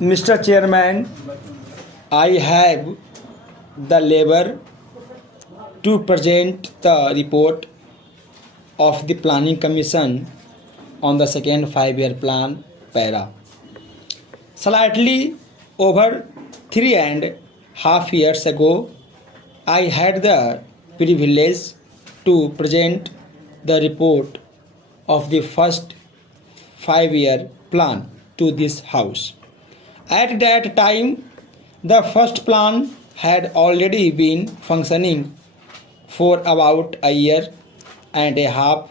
Mr. Chairman, I have the labor to present the report of the Planning Commission on the second 5-year plan para. Slightly over 3.5 years ago, I had the privilege to present the report of the first 5-year plan to this house. At that time, the first plan had already been functioning for about a year and a half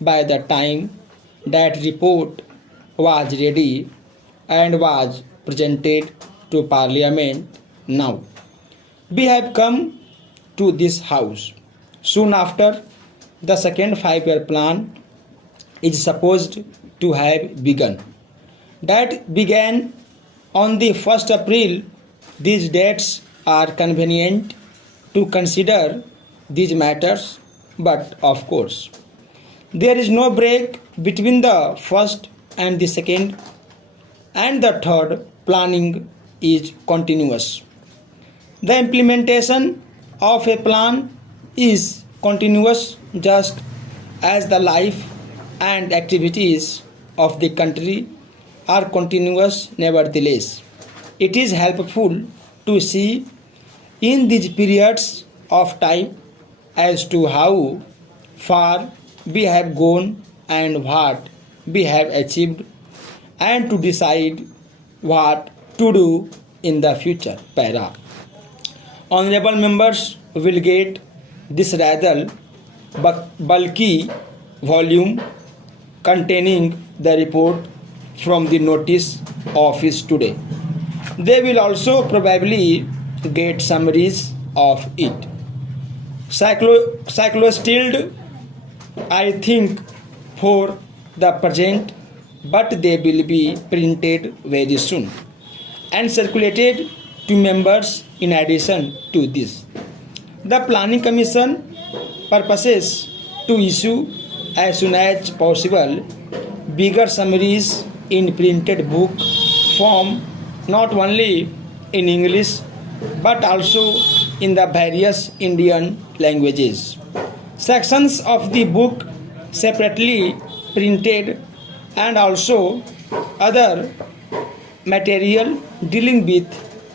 by the time that report was ready and was presented to Parliament. Now, we have come to this house soon after the second 5-year plan is supposed to have begun. That began on the 1st April. These dates are convenient to consider these matters, but of course, there is no break between the first and the second, and the third planning is continuous. The implementation of a plan is continuous just as the life and activities of the country are continuous. Nevertheless, it is helpful to see in these periods of time as to how far we have gone and what we have achieved, and to decide what to do in the future. Para. Honorable members will get this rather bulky volume containing the report from the notice office today. They will also probably get summaries of it. Cyclostilled, I think, for the present, but they will be printed very soon and circulated to members. In addition to this, the Planning Commission purposes to issue as soon as possible bigger summaries in printed book form, not only in English but also in the various Indian languages. Sections of the book separately printed, and also other material dealing with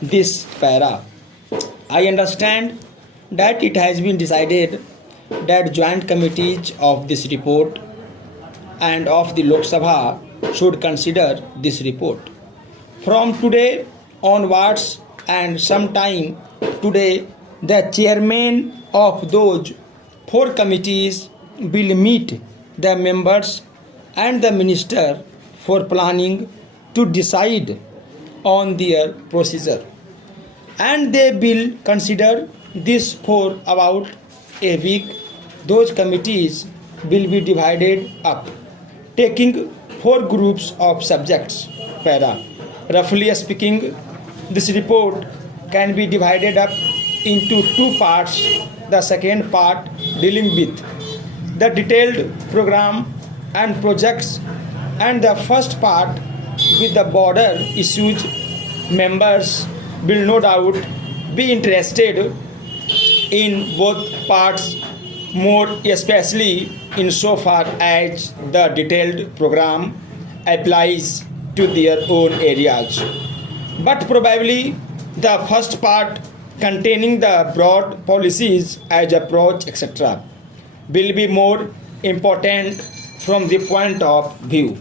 this para. I understand that it has been decided that joint committees of this report and of the Lok Sabha should consider this report. From today onwards and sometime today, the chairman of those 4 committees will meet the members and the minister for planning to decide on their procedure, and they will consider this for about a week. Those committees will be divided up, taking 4 groups of subjects. Para. Roughly speaking, this report can be divided up into 2 parts. The second part dealing with the detailed program and projects, and the first part with the border issues. Members will no doubt be interested in both parts, more especially in so far as the detailed program applies to their own areas. But probably the first part containing the broad policies as approach etc. will be more important from the point of view.